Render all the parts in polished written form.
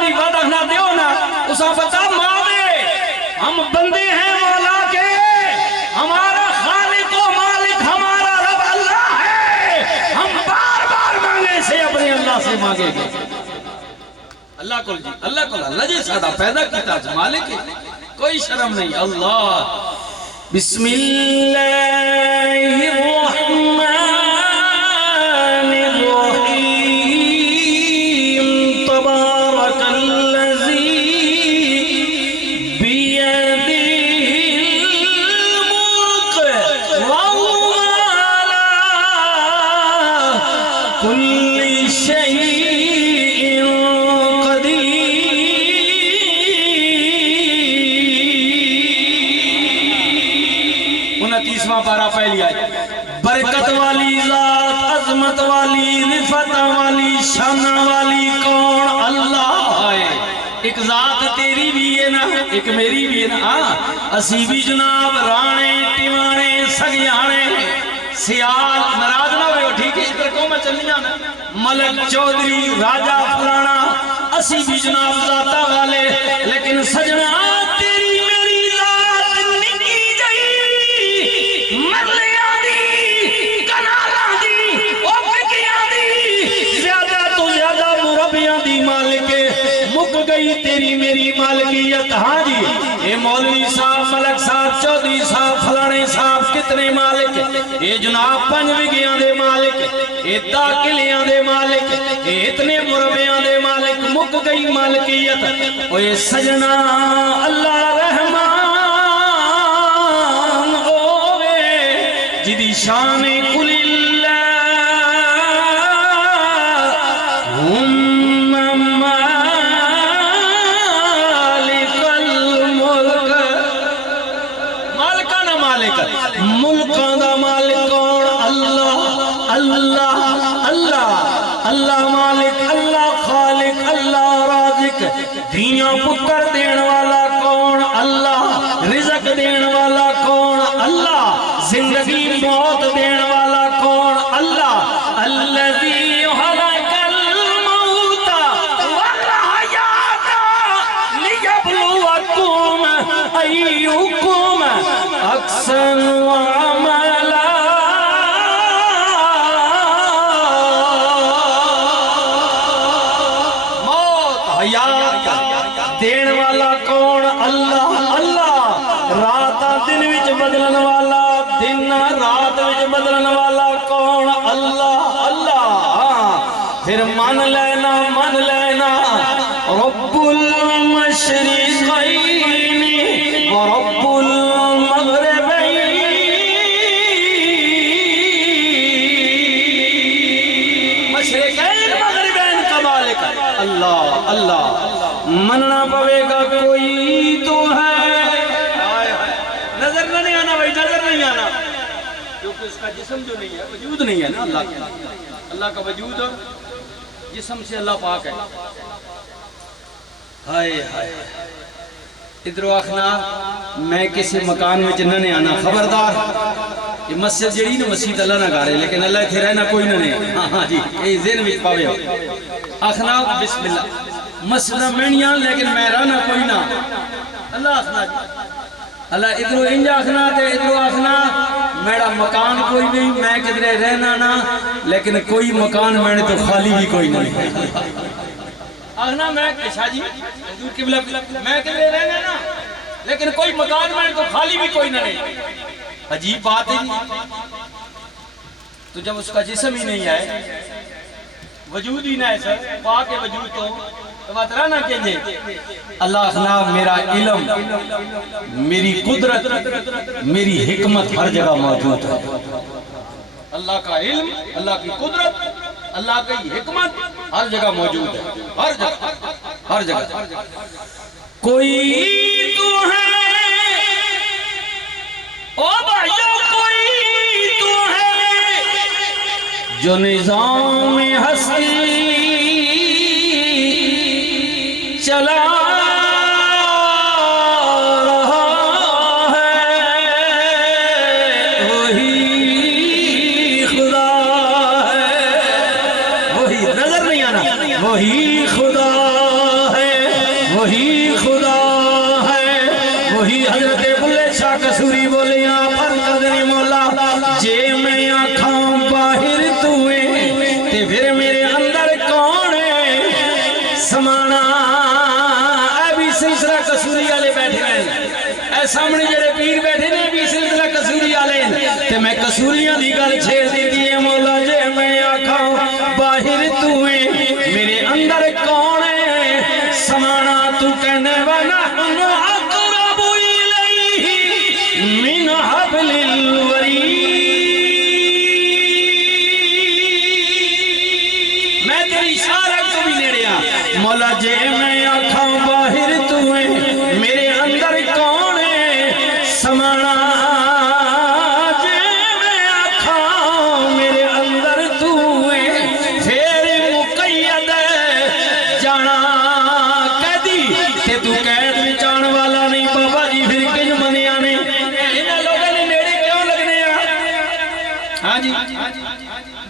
کری وعدہ نہ دیو نا اسا بتا ماوے ہم بندے ہیں مولا کے ہمارا خالق و مالک ہمارا رب اللہ ہے ہم بار بار مانگے سے اپنے اللہ سے مانگے گے اللہ کو جی اللہ جی سادہ پیدا کیتا مالک ہے کوئی شرم نہیں اللہ بسم اللہ الرحمن پارا پہلی آئے برکت والی ذات عظمت والی رفت والی شان والی کون اللہ ہے ایک ذات تیری بھی ہے نا ایک میری بھی ہے نا اسی بھی جناب رانے ٹیوانے سگیانے سیال نراز نہ ہوئے ٹھیک ہے ادھر کو میں چلی جانا ملک چودری راجہ فلانا اسی بھی جناب ذاتہ والے لیکن سجنہ تیری میری ذات نکی جئی مرلیاں دی کنالاں دی اوپکیاں دی زیادہ تو زیادہ مربیاں دی مالکے مک گئی تیری میری مالکیت ہاں جی اے مولوی صاحب ملک صاحب چودری صاحب فلانے صاحب کتنے مالک اے جناب پنجوگیاں دے مالک اے داکلیاں دے مالک اے اتنے مربیاں دے مالک مک گئی مالکیت اے سجنہ اللہ رحمان اوے جدی شان کل اللہ ملکاں دا مالک کون اللہ اللہ اللہ اللہ مالک اللہ خالق اللہ رازق دھیاں پتر دین والا کون اللہ رزق دین والا کون اللہ زندگی موت دین والا کون اللہ الذی خلق الموت والحیات لیبلوکم ایکم احسن عملا موت حیات دین والا کون اللہ اللہ رات دن وچ بدلن والا دن رات وچ بدلن والا کون اللہ اللہ پھر من لینا رب المشرقین ورب المغربین مشرقین مغربین کا مالک اللہ اللہ مننا پوے گا کوئی تو ہے نظر نہیں آنا بھائی نظر نہیں آنا کیونکہ اس کا جسم جو نہیں ہے وجود نہیں ہے نا اللہ کا وجود جسم سے اللہ پاک ہے ہائے ہائے ادھر آخنا میں کسی مکان میں جننے آنا خبردار یہ مسجد جڑی نا مسجد اللہ نہ گارے لیکن اللہ تھی رہنا کوئی نہ نہیں ہاں جی یہ ذہن میں پاوے ہو آخنا بسم اللہ مسجد میں لیکن میں رہنا کوئی نہ اللہ آخنا جی اللہ ادھر انجا آخنا تے ادھر آخنا میرا مکان کوئی نہیں میں کدھرے رہنا نا لیکن کوئی مکان میں نے تو خالی بھی کوئی نہیں آخنا میں شاہ جی میں کدھرے رہنا نا لیکن کوئی مکان میں نے تو خالی بھی کوئی نہیں عجیب بات ہے تو جب اس کا جسم ہی نہیں ہے وجود ہی نہ ہے سر پاک وجود تو بات رہنا کہنجے اللہ اخنا میرا علم میری قدرت میری حکمت ہر جگہ موجود ہے اللہ کا علم اللہ کی قدرت اللہ کی حکمت ہر جگہ موجود ہے ہر جگہ کوئی تو ہے او بھائیو کوئی تو ہے جو نظام ہستی چلا رہا ہے وہی خدا ہے وہی نظر نہیں آنا وہی خدا ہے وہی حضرت بلے شاہ قصوری بولے پر قدر مولا جے میں آنکھاں باہر توئے تے پھر میرے اندر کون ہے سمانا۔ اے بھی سلسلہ قصوری والے بیٹھے ہیں، اے سامنے جڑے پیر بیٹھے نے بھی سلسلہ قصوری والے تے میں قصوریاں دی گل چھیڑ دیتی ہے مولا جے میں آنکھاں باہر توئے میرے اندر کون ہے سمانا۔ تو کہنے والا اقرب الیہ من حبل الورید، میں تیری شارک تو بھی نیڑے مولا جے میں آنکھاں باہر توئے میرے اندر کون ہے سمانا۔ جے میں آنکھاں میرے اندر توئے پھر مقید جانا قیدی تے تو قید میں جان والا نہیں بابا جی پھر کج منیا نے انہاں لوگوں نے نیڑے کیوں لگنے ہاں جی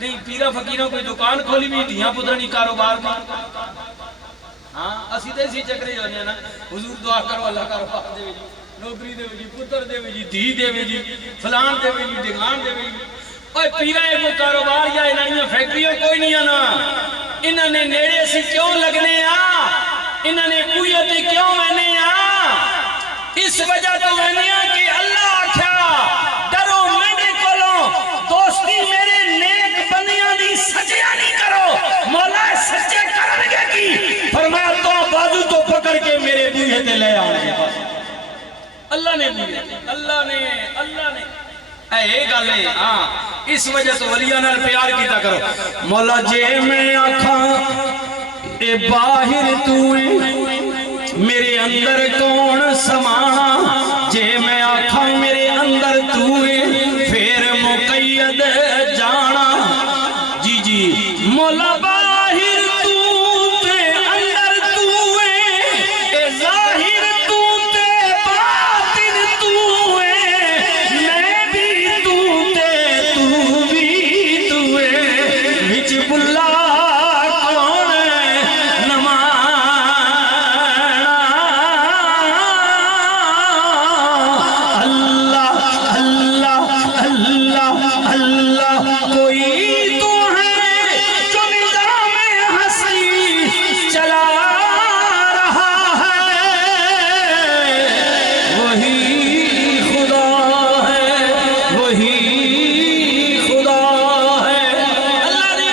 نہیں پیرا فقیروں کوئی دکان کھولی بھی دھیاں پترانی کاروبار کا ہاں اسی تے اسی چکرے ہونے ہیں نا حضور دعا کرو اللہ کاروبار دے جی نوکری دے جی پتر دے جی دھی دے جی فلان دے جی ڈگان دے جی اوہ پیرا ایک کاروبار یا انہاں فیکٹریوں کوئی نہیں آنا انہاں نے نیڑے سے کیوں لگنے انہاں نے قویت کیوں میں اس وجہ تو میں کہ اللہ آکھیا ڈرو میرے کولوں دوستی میرے نیک بندیاں دی سچیاں نہیں کرو مولا سچے کرنگے کی فرمایا تو بازو تو پکڑ کے میرے بوئے تے لے آنے اللہ نے بوئے اللہ نے اے گالے اس وجہ تو ولیاں نال پیار کیتا کرو مولا جے میں آنکھاں اے باہر توئے میرے اندر کون سمانا جے میں آنکھاں میرے اندر توئے پھر مقید جانا جی مولا باہر توتے اندر توئے اے ظاہر توتے باطن توئے میں بھی توتے تو بھی توئے وچ بلا کون نمانا اللہ اللہ اللہ اللہ کوئی تو ہے جو نظام ہستی چلا رہا ہے وہی خدا ہے وہی خدا ہے اللہ نے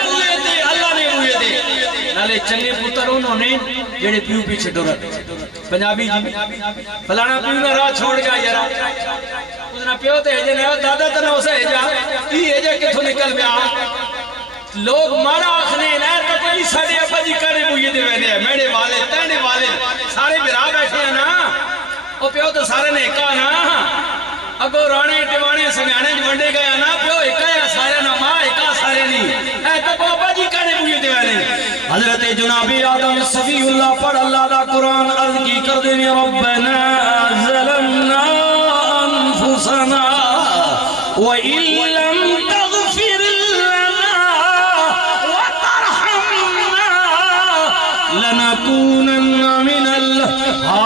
بوئے دے نالے چلے پتر انہوں نے جڑے پیو پیچھے ڈورت پنجابی جی فلانا پیو نہ راہ چھوڑ گیا یارا اتنا پیو تے ہے جا دادا تنہ اسے ہے جا یہ جا کتھو نکل گیا لوگ مارا آخنے لائے تو کوئی ساڑھے ابا جی کرے بوئے دے وینے ہیں میڑے والے تینے والے سارے برا بیٹھے ہیں نا وہ پیو تو سارے نے کہا نا اگو رانے ٹیوانے سنگانے جوڑے گیا نا پیو ایکا یا سارے نا ماں ایکا سارے نہیں اے تو ابا جی کرے بوئے دے وینے حضرت جنابی آدم صفی اللہ پڑھ اللہ دا قرآن عرض کی کر دیں ربنا ظلمنا انفسنا وَإِن لَّمْ تَغْفِرْ لَنَا وَتَرْحَمْنَا لَنَكُونَنَّ مِنَ الْخَاسِرِينَ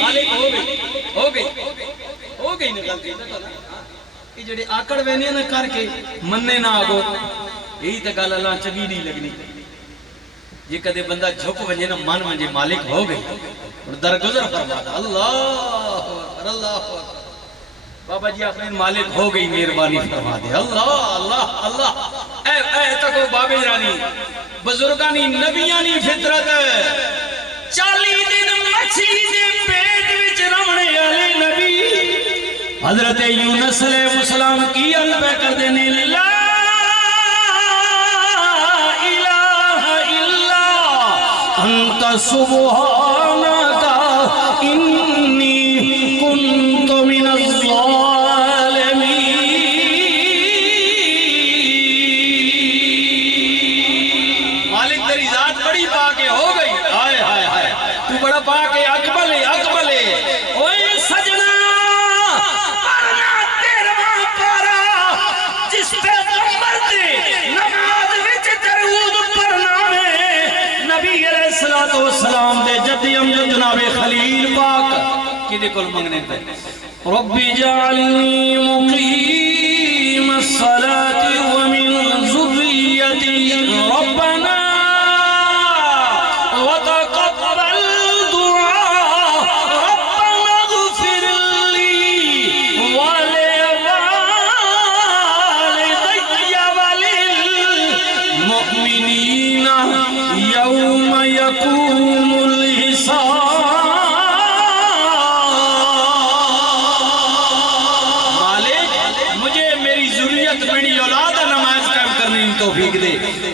مالک ہو گئی غلطی کہ جڑے آکڑ وینے نہ کر کے مننے نہ آگو یہی تو گل اللہ چنگی نہیں لگنی یہ کدے بندہ جھک ونجے نہ من ونجے مالک ہو گئی اور درگزر فرما اللہ اکبر بابا جی اپنے مالک ہو گئی مہربانی فرما دے اللہ اے تکو بابے جانی بزرگانی نبیانی فطرت 40 دن مچھلی دے پیٹ وچ رمنے والے نبی حضرت یونس علیہ السلام کی البے کر دینے لا انت سبحانک انی کنت من الظالمین مالک تیری ذات بڑی پاکے ہو گئی ہائے تو بڑا پاکے اکبل اوئے سجنا پرنا تیرواں پارا جس پہ غمبر دے نماز وچ درود کدے کول منگنے پہ رب جعلنی مقیم الصلاة ومن ذریتی ربنا وتقبل دعاء ربنا اغفر لی ولوالدی وللمؤمنین یوم یقوم الحساب توفیق دے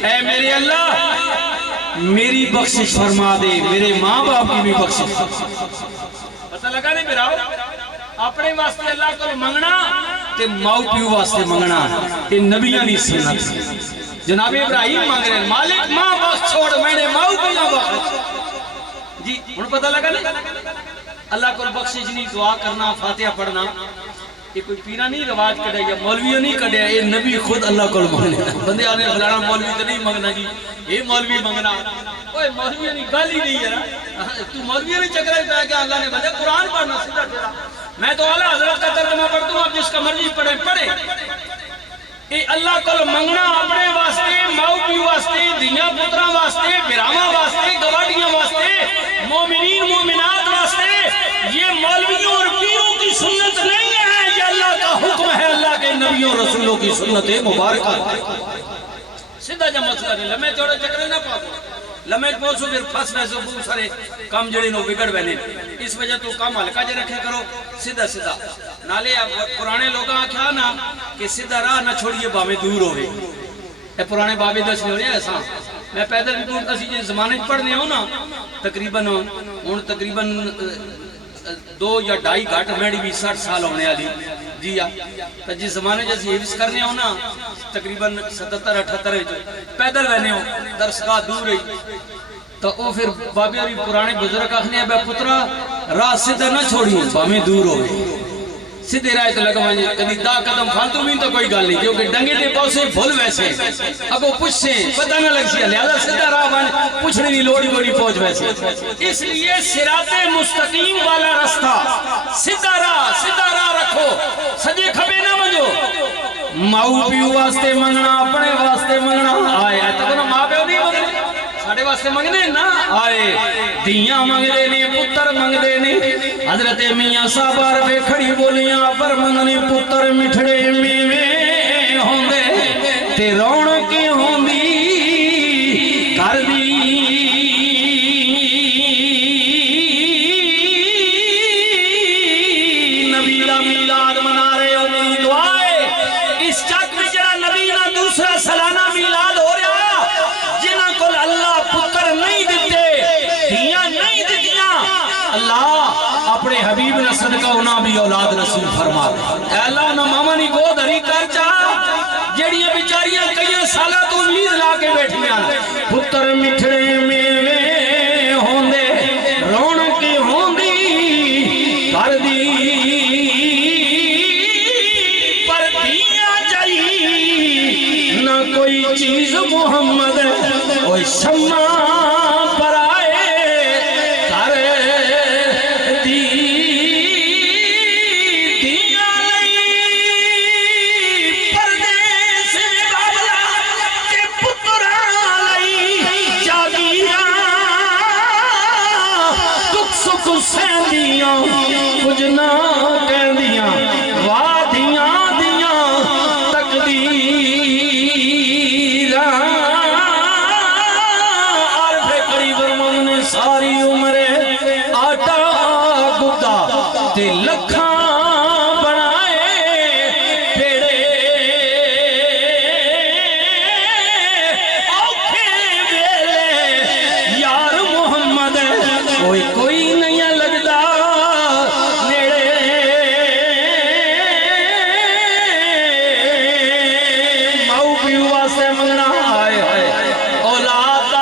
اے میرے اللہ میری بخشش فرما دے میرے ماں باپ کی بھی بخشش پتہ لگا نہیں میرا اپنے واسطے اللہ کو منگنا تے ماں پیو واسطے منگنا تے نبیاں دی سنت جناب ابراہیم مانگ رہے ہیں مالک ماں بخش چھوڑ میں نے ماں پیو بخش جی ان پتہ لگا نہیں اللہ کو بخشش نہیں دعا کرنا فاتحہ پڑھنا یہ کوئی پیرہ نہیں رواج کڑے یا مولویوں نہیں کڑے یہ نبی خود اللہ کو مانگنا بندے آنے فلانا مولوی تو نہیں مانگنا جی یہ مولوی مانگنا اوہ مولویوں نہیں گالی نہیں ہے تو مولویوں نہیں چکرہ پہ کہ اللہ نے بندے قرآن پڑھنا سیدھا تیرا میں تو اعلیٰ حضرت کا ترجمہ پڑھتا ہوں آپ جس کا مرضی پڑھے یہ اللہ کو منگنا اپنے واسطے ماؤ پیو واسطے دیاں پترہ واسطے براما واسطے گواڑیاں واسطے مومنین مومنات واسطے یہ مولویوں اور پیروں کی سنت نہیں ہے اللہ کا حکم ہے اللہ کے نبیوں رسولوں کی سنت مبارکہ سیدھا جا مسئلہ نہیں لمحے چھوڑے چکرے نہ پاکو لمحے پہنچو پھر پھنس رہے سو بہت سارے کام جڑے نو بگڑ بینے اس وجہ تو کام ہلکا جے رکھے کرو سیدھا سیدھا نالے پرانے لوگاں کیا نا کہ سیدھا راہ نہ چھوڑیے باویں دور ہوئے اے پرانے بابے دس نہیں ہو رہے ایسا میں پیدل بھی دور اسی جے زمانے پڑھنے ہوں نا تقریباً 2 یا 2.5 گھٹ میڈی بھی 60 سال ہونے والی جی تو جس زمانے جیسے حفظ کرنے ہو نا تقریباً 77-78 پیدل رہنے ہو درسگاہ دور رہی تو وہ پھر بابی اور پرانے بزرگ آخنے ہیں بے پترہ راہ سیدھا نہ چھوڑیوں باویں دور ہوئے سیدھے رائے تو لگا مجھے کدی دا قدم فالتو بھی تو کوئی گال نہیں کیونکہ ڈنگے دے پاؤ سے بھول ویسے اب وہ پوچھ سے پتہ نہ لگ سی لہذا سیدھا راہ بانے پوچھنے نہیں لوڑی بوڑی پہنچ ویسے اس لیے صراط مستقیم والا رستہ سیدھا راہ رکھو سجے کھبے نہ مجھو ماؤ پیو واسطے منگنا اپنے واسطے منگنا آئے تو انہوں ماں پیو نہیں منگنے ساڑھے واسطے منگنے نا آئے دیاں منگ دینے پتر منگ دینے حضرت میاں صاحبار پہ کھڑی بولیاں پر منگنے پتر مٹھڑے میوے ہوندے تے رونقیں ہوندی کر دی نبی دا میلاد منا رہے ہو میری دعائے اس چک میں جڑا نبی نہ دوسرا سالانہ میلاد ہو رہا جنہاں کو اللہ پتر نہیں دیتے دیاں نہیں دیتیاں اللہ اپنے حبیب نے صدقہ انہاں بھی اولاد نصیب فرما دے اے اللہ انہاں ماما نہیں گو دھری کر چاہ جڑیاں بیچاریاں کئی سالہ تو امید لا کے بیٹھیاں پتر مٹھڑے میوے ہوندے رونقیں ہوندی کر دی پر دیا جائی نہ کوئی چیز محمد اوہ شمع پر آئے کر دی دیا لئی پردیس میں بابلا کے پترہ لئی جاگیراں دکھ سکھ سیندیاں کچھ نہ کہندیاں وادیاں دیاں تقدیراں عارف قریب نے ساری عمر آٹا گدا تے لکھاں بنائے پیڑے اوکھے ویلے یار محمد کوئی نہیں لگدا نیڑے ماؤ پیو واسطے منگنا آئے اولاد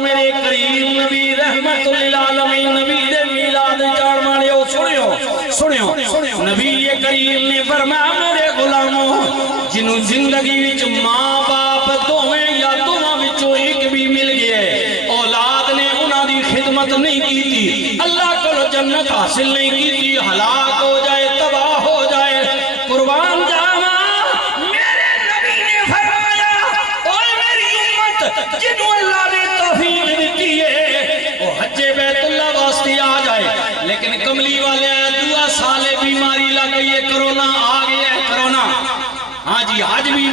میرے کریم نبی رحمت للعالمین نبی دے میلاد چاڑ مانے ہو سنیو نبی کریم نے فرمایا میرے غلاموں جنہوں زندگی وچ ماں باپ دوویں یا دوواں وچوں ایک بھی مل گئے اولاد نے انہاں دی خدمت نہیں کی تھی اللہ کو جنت حاصل نہیں کی تھی، ہلاک ہو جائے، تباہ ہو جائے، قربان جانا میرے نبی نے فرمایا اوہ میری امت جنہوں اللہ نے توفیق دیتی ہے وہ حج بیت اللہ واسطے آ جائے، لیکن کملی والے 2 سالے بیماری لگ گئی ہے، کرونا آ گیا ہے، کرونا، ہاں جی حج بھی